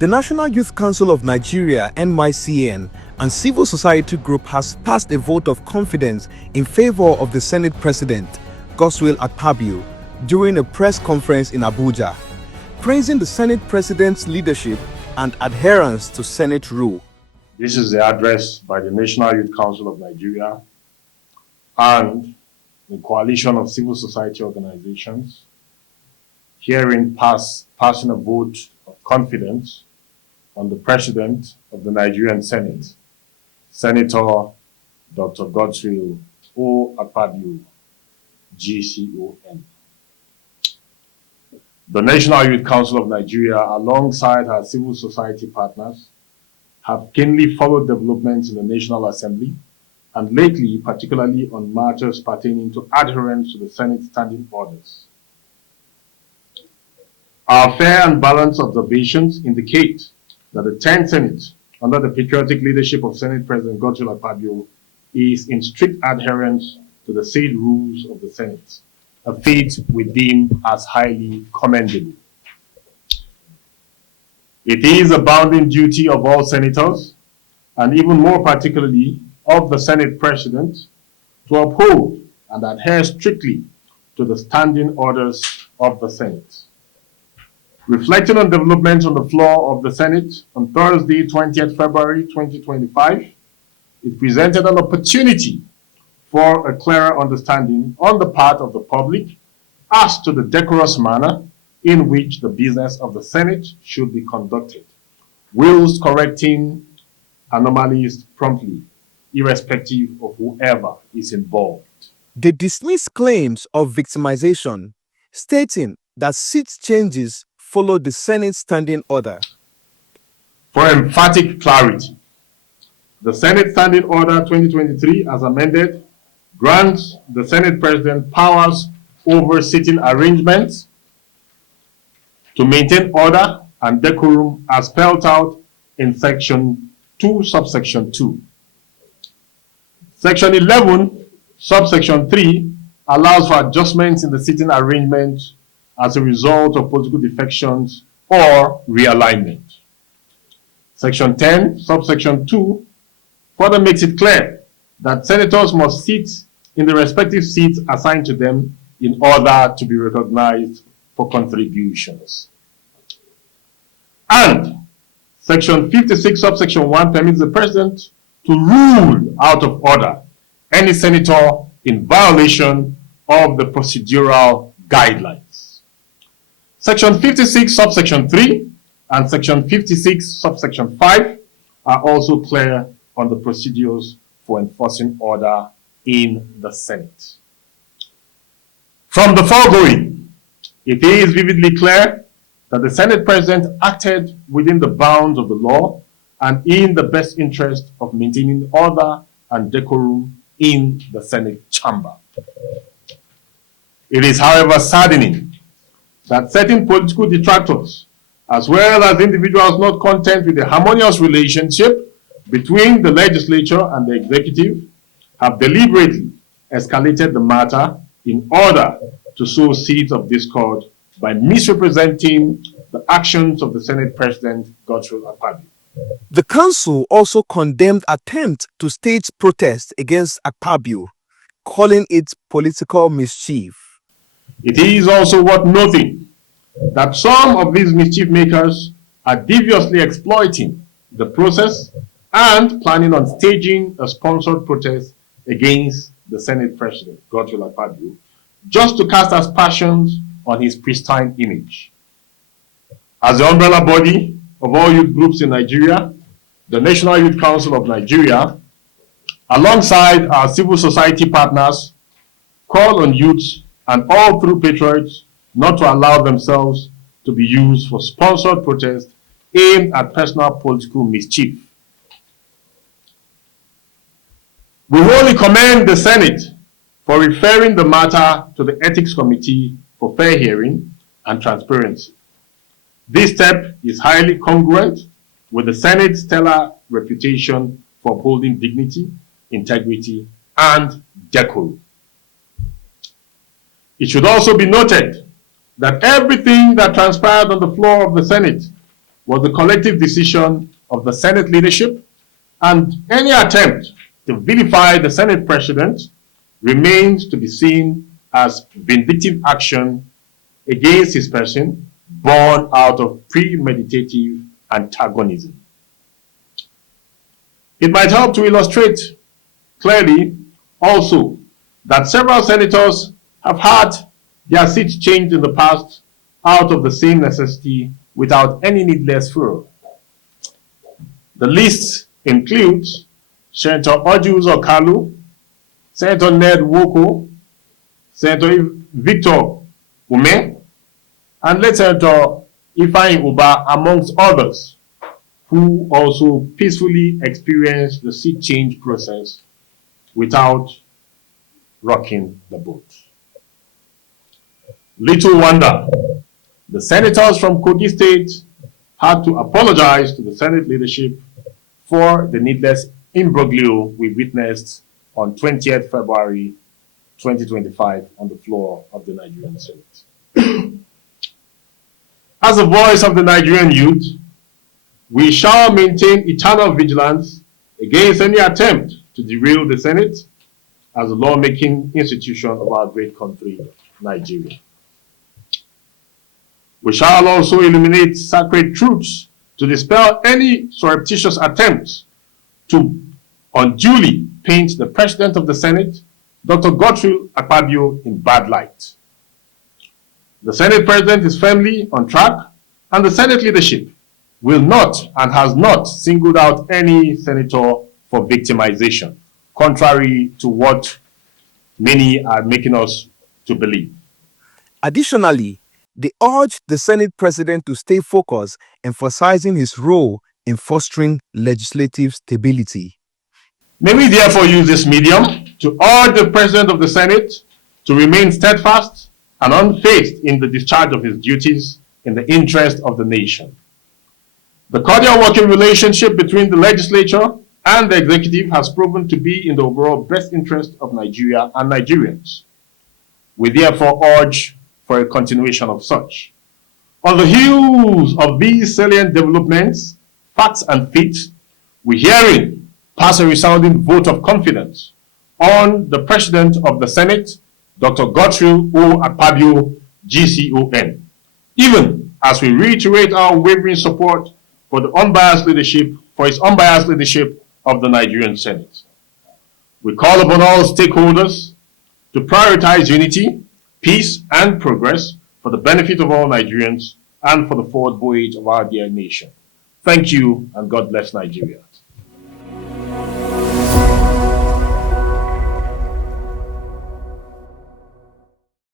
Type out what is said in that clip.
The National Youth Council of Nigeria (NYCN) and civil society group has passed a vote of confidence in favor of the Senate President Godswill Akpabio during a press conference in Abuja, praising the Senate President's leadership and adherence to Senate rule. This is the address by the National Youth Council of Nigeria and the coalition of civil society organizations passing a vote of confidence on the President of the Nigerian Senate, Senator Dr. Godswill Akpabio, GCON. The National Youth Council of Nigeria, alongside our civil society partners, have keenly followed developments in the National Assembly and lately, particularly on matters pertaining to adherence to the Senate standing orders. Our fair and balanced observations indicate that the 10th Senate, under the patriotic leadership of Senate President Godswill Akpabio, is in strict adherence to the said rules of the Senate, a feat we deem as highly commendable. It is a bounden duty of all senators, and even more particularly of the Senate President, to uphold and adhere strictly to the standing orders of the Senate. Reflecting on developments on the floor of the Senate on Thursday, 20th February 2025, it presented an opportunity for a clearer understanding on the part of the public as to the decorous manner in which the business of the Senate should be conducted, whilst correcting anomalies promptly, irrespective of whoever is involved. They dismissed claims of victimization, stating that seat changes followed the Senate standing order. For emphatic clarity, the Senate Standing Order 2023, as amended, grants the Senate President powers over sitting arrangements to maintain order and decorum as spelled out in Section 2, Subsection 2. Section 11, Subsection 3 allows for adjustments in the sitting arrangement as a result of political defections or realignment. Section 10, Subsection 2 further makes it clear that senators must sit in the respective seats assigned to them in order to be recognized for contributions. And Section 56, Subsection 1 permits the President to rule out of order any senator in violation of the procedural guidelines. Section 56, Subsection 3 and Section 56, Subsection 5 are also clear on the procedures for enforcing order in the Senate. From the foregoing, it is vividly clear that the Senate President acted within the bounds of the law and in the best interest of maintaining order and decorum in the Senate chamber. It is, however, saddening that certain political detractors, as well as individuals not content with the harmonious relationship between the legislature and the executive, have deliberately escalated the matter in order to sow seeds of discord by misrepresenting the actions of the Senate President Godswill Akpabio. The council also condemned attempts to stage protests against Akpabio, calling it political mischief. It is also worth noting that some of these mischief makers are deviously exploiting the process and planning on staging a sponsored protest against the Senate President, Godswill Akpabio, just to cast aspersions on his pristine image. As the umbrella body of all youth groups in Nigeria, the National Youth Council of Nigeria, alongside our civil society partners, call on youths and all true patriots not to allow themselves to be used for sponsored protests aimed at personal political mischief. We wholly commend the Senate for referring the matter to the Ethics Committee for fair hearing and transparency. This step is highly congruent with the Senate's stellar reputation for upholding dignity, integrity, and decorum. It should also be noted that everything that transpired on the floor of the Senate was the collective decision of the Senate leadership, and any attempt to vilify the Senate President remains to be seen as vindictive action against his person, born out of premeditative antagonism. It might help to illustrate clearly also that several senators have had their seats changed in the past out of the same necessity without any needless furor. The list includes Senator Ojuzo Kalu, Senator Ned Woko, Senator Victor Ume, and late Senator Ifeanyi Uba, amongst others, who also peacefully experienced the seat change process without rocking the boat. Little wonder, the senators from Kogi State had to apologize to the Senate leadership for the needless imbroglio we witnessed on 20th February 2025 on the floor of the Nigerian Senate. As a voice of the Nigerian youth, we shall maintain eternal vigilance against any attempt to derail the Senate as a lawmaking institution of our great country, Nigeria. We shall also illuminate sacred truths to dispel any surreptitious attempts to unduly paint the President of the Senate, Dr. Godswill Akpabio, in bad light. The Senate President is firmly on track, and the Senate leadership will not and has not singled out any senator for victimization, contrary to what many are making us to believe. Additionally, they urged the Senate President to stay focused, emphasizing his role in fostering legislative stability. May we therefore use this medium to urge the President of the Senate to remain steadfast and unfazed in the discharge of his duties in the interest of the nation. The cordial working relationship between the legislature and the executive has proven to be in the overall best interest of Nigeria and Nigerians. We therefore urge for a continuation of such. On the heels of these salient developments, facts and feats, we herein pass a resounding vote of confidence on the President of the Senate, Dr. Godswill Akpabio, GCON, even as we reiterate our wavering support for his unbiased leadership of the Nigerian Senate. We call upon all stakeholders to prioritize unity, peace, and progress for the benefit of all Nigerians and for the forward voyage of our dear nation. Thank you, and God bless Nigeria.